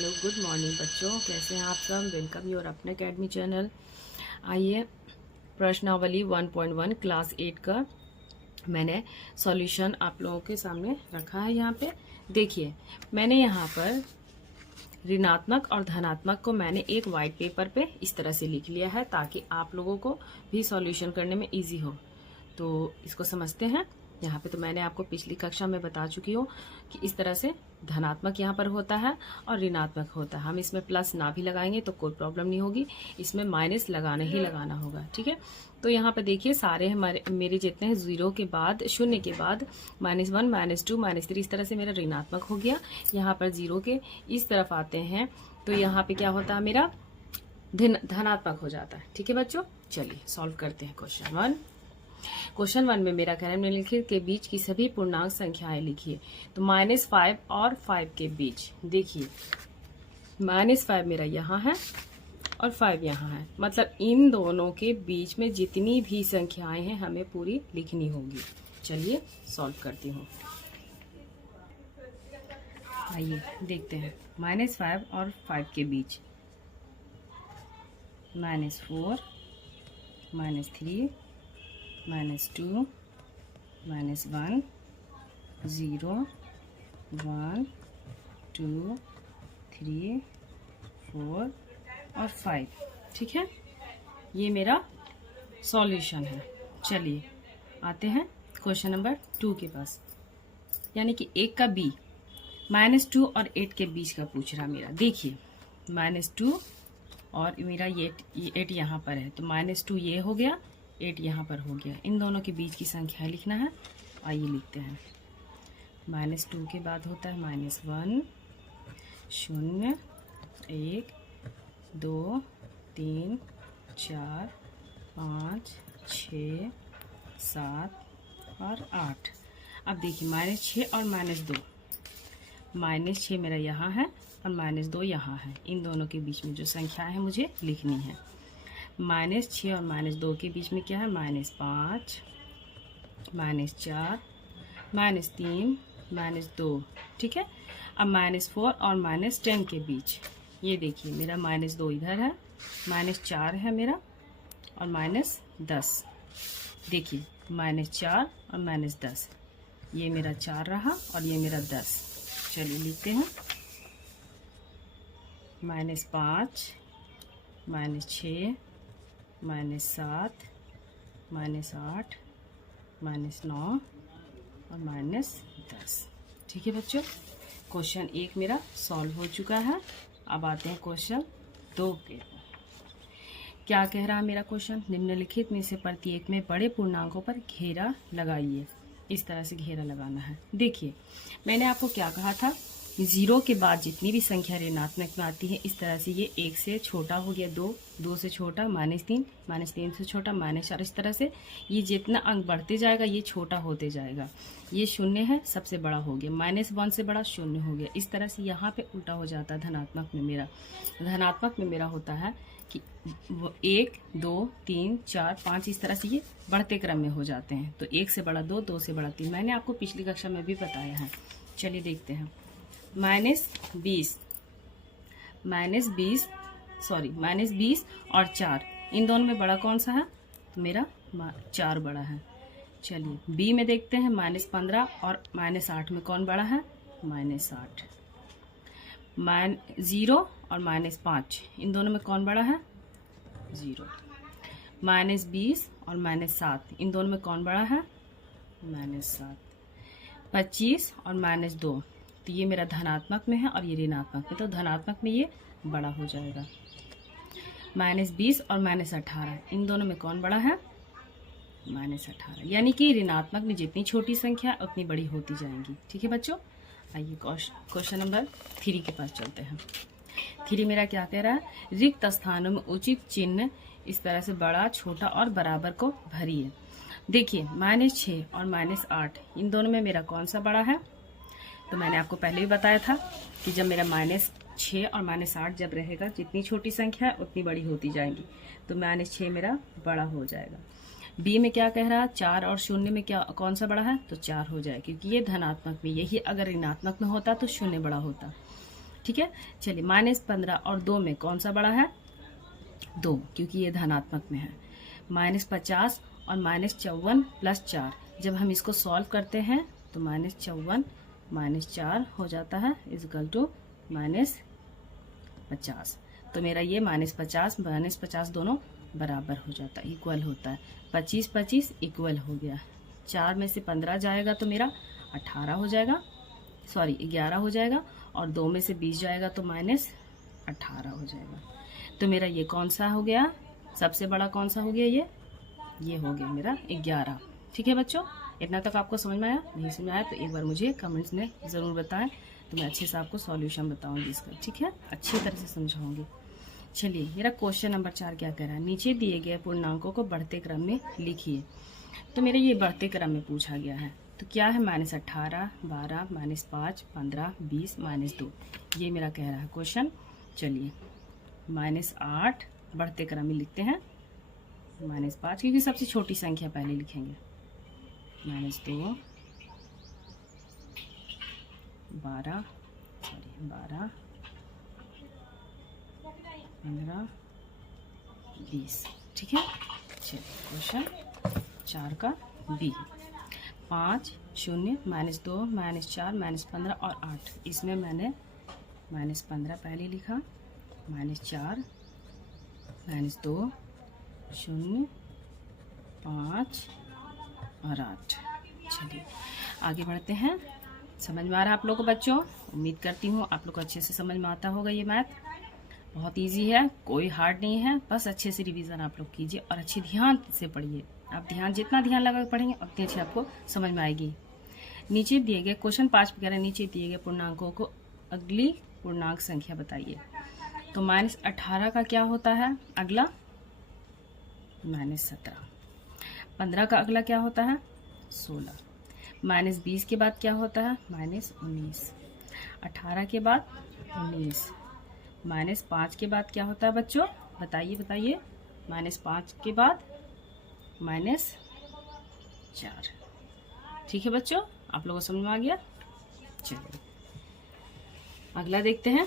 Hello good morning बच्चों, कैसे हैं आप सब। वेलकम योर अपने अकेडमी चैनल। आइए प्रश्नावली 1.1 क्लास 8 का मैंने सॉल्यूशन आप लोगों के सामने रखा है। यहाँ पे देखिए, मैंने यहाँ पर ऋणात्मक और धनात्मक को मैंने एक वाइट पेपर पे इस तरह से लिख लिया है ताकि आप लोगों को भी सॉल्यूशन करने में इजी हो। तो इसको समझते हैं। यहाँ पे तो मैंने आपको पिछली कक्षा में बता चुकी हूँ कि इस तरह से धनात्मक यहाँ पर होता है और ऋणात्मक होता है। हम इसमें प्लस ना भी लगाएंगे तो कोई प्रॉब्लम नहीं होगी, इसमें माइनस लगाना ही लगाना होगा। ठीक है, तो यहाँ पर देखिए सारे हमारे मेरे जितने हैं जीरो के बाद, शून्य के बाद -1 -2 -3 इस तरह से मेरा ऋणात्मक हो गया। यहाँ पर जीरो के इस तरफ आते हैं तो यहाँ पे क्या होता है, मेरा धनात्मक हो जाता है। ठीक है बच्चों, चलिए सॉल्व करते हैं क्वेश्चन वन में मेरा कह रहा है निम्नलिखित के बीच की सभी पूर्णांक संख्याएं लिखिए। तो -5 और 5 के बीच देखिए, -5 मेरा यहाँ है और 5 यहाँ है, मतलब इन दोनों के बीच में जितनी भी संख्याएं हैं हमें पूरी लिखनी होगी। चलिए सॉल्व करती हूँ। आइए देखते हैं -5 और 5 के बीच -4 -3 -2 -1 0 1 2 3 4 और 5। ठीक है, ये मेरा सॉल्यूशन है। चलिए आते हैं क्वेश्चन नंबर 2 के पास, यानी कि 1 का बी -2 और 8 के बीच का पूछ रहा मेरा। देखिए -2 और मेरा ये 8 यहाँ पर है, तो -2 ये हो गया, 8 यहाँ पर हो गया। इन दोनों के बीच की संख्या लिखना है। आइए लिखते हैं। -2 के बाद होता है -1 0 1 2 3 4 5 6 7 और 8। अब देखिए -6 और -2, -6 मेरा यहाँ है और -2 यहाँ है। इन दोनों के बीच में जो संख्या है मुझे लिखनी है। -6 और -2 के बीच में क्या है, -5 -4 -3 -2। ठीक है, अब -4 और -10 के बीच, ये देखिए मेरा -2 इधर है, -4 है मेरा और -10। देखिए -4 और -10, ये मेरा 4 रहा और ये मेरा 10। चलिए लिखते हैं। -5 -6 -7 -8 -9 और -10। ठीक है बच्चों, क्वेश्चन 1 मेरा सॉल्व हो चुका है। अब आते हैं क्वेश्चन 2 पे। क्या कह रहा है मेरा क्वेश्चन, निम्नलिखित में से प्रत्येक में बड़े पूर्णांकों पर घेरा लगाइए। इस तरह से घेरा लगाना है। देखिए मैंने आपको क्या कहा था, 0 के बाद जितनी भी संख्या ऋणात्मक में आती है, इस तरह से ये 1 से छोटा हो गया 2, 2 से छोटा -3, -3 से छोटा -4। इस तरह से ये जितना अंक बढ़ते जाएगा ये छोटा होते जाएगा। ये 0 है, सबसे बड़ा हो गया, -1 से बड़ा 0 हो गया। इस तरह से यहाँ पे उल्टा हो जाता है। धनात्मक में मेरा होता है कि 1 2 3 4 5 इस तरह से ये बढ़ते क्रम में हो जाते हैं। तो 1 से बड़ा 2, 2 से बड़ा 3, मैंने आपको पिछली कक्षा में भी बताया है। चलिए देखते हैं। -20 और 4, इन दोनों में बड़ा कौन सा है, तो मेरा 4 बड़ा है। चलिए बी में देखते हैं। -15 और -8 में कौन बड़ा है, -8। 0 और -5, इन दोनों में कौन बड़ा है, 0। -20 और -7, इन दोनों में कौन बड़ा है, -7। 25 और -2, तो ये मेरा धनात्मक में है और ये ऋणात्मक में, तो धनात्मक में ये बड़ा हो जाएगा। -20 और -18, इन दोनों में कौन बड़ा है, -18। यानी कि ऋणात्मक में जितनी छोटी संख्या उतनी बड़ी होती जाएंगी। ठीक है बच्चों, आइए क्वेश्चन नंबर 3 के पास चलते हैं। 3 मेरा क्या कह रहा है, रिक्त स्थानों में उचित चिन्ह इस तरह से बड़ा, छोटा और बराबर को भरिए। देखिए -6 और -8, इन दोनों में मेरा कौन सा बड़ा है, तो मैंने आपको पहले भी बताया था कि जब मेरा -6 और -8 जब रहेगा, जितनी छोटी संख्या है उतनी बड़ी होती जाएंगी, तो -6 मेरा बड़ा हो जाएगा। बी में क्या कह रहा है, 4 और 0 में क्या कौन सा बड़ा है, तो 4 हो जाए, क्योंकि ये धनात्मक में, यही अगर ऋणात्मक में होता तो 0 बड़ा होता। ठीक है। चलिए -15 और 2 में कौन सा बड़ा है? 2, क्योंकि ये धनात्मक में है। -50 और -54 + 4, जब हम इसको सॉल्व करते हैं तो -54 - 4 हो जाता है इक्वल टू -50। तो मेरा ये -50 -50 दोनों बराबर हो जाता है, इक्वल होता है। 25 25 इक्वल हो गया। 4 में से 15 जाएगा तो मेरा 18 हो जाएगा, सॉरी 11 हो जाएगा, और 2 में से 20 जाएगा तो -18 हो जाएगा। तो मेरा ये कौन सा हो गया? सबसे बड़ा कौन सा हो गया? ये हो गया मेरा 11। ठीक है बच्चों, इतना तक आपको समझ में आया? नहीं समझ में आया तो एक बार मुझे कमेंट्स में ज़रूर बताएं, तो मैं अच्छे से आपको सॉल्यूशन बताऊंगी इसका। ठीक है, अच्छी तरह से समझाऊंगी। चलिए, मेरा क्वेश्चन नंबर 4 क्या कह रहा है? नीचे दिए गए पूर्णांकों को बढ़ते क्रम में लिखिए। तो मेरे ये बढ़ते क्रम में पूछा गया है, तो क्या है? -18, 12, -5, 15, 20, -2, ये मेरा कह रहा है क्वेश्चन। चलिए, -8 बढ़ते क्रम में लिखते हैं, -5 क्योंकि सबसे छोटी संख्या पहले लिखेंगे, -2, 12, 15, 20। ठीक है। चलिए, क्वेश्चन 4 का बी, 5, 0, -2, -4, -15 और 8। इसमें मैंने -15 पहले लिखा, -4, -2, 0, 5 और 8। चलिए, आगे बढ़ते हैं। समझ में आ रहा है आप लोगों को बच्चों? उम्मीद करती हूँ आप लोग को अच्छे से समझ में आता होगा। ये मैथ बहुत इजी है, कोई हार्ड नहीं है, बस अच्छे से रिवीजन आप लोग कीजिए और अच्छे ध्यान से पढ़िए। आप जितना ध्यान लगा के पढ़ेंगे उतनी अच्छी आपको समझ में आएगी। नीचे दिए गए क्वेश्चन 5 वगैरह, नीचे दिए गए पूर्णांकों को अगली पूर्णांक संख्या बताइए। तो -18 का क्या होता है अगला? -17। 15 का अगला क्या होता है? 16। -20 के बाद क्या होता है? -19। 18 के बाद 19। -5 के बाद क्या होता है बच्चों? बताइए बताइए। -5 के बाद -4। ठीक है बच्चों, आप लोगों को समझ में आ गया? चलिए, अगला देखते हैं।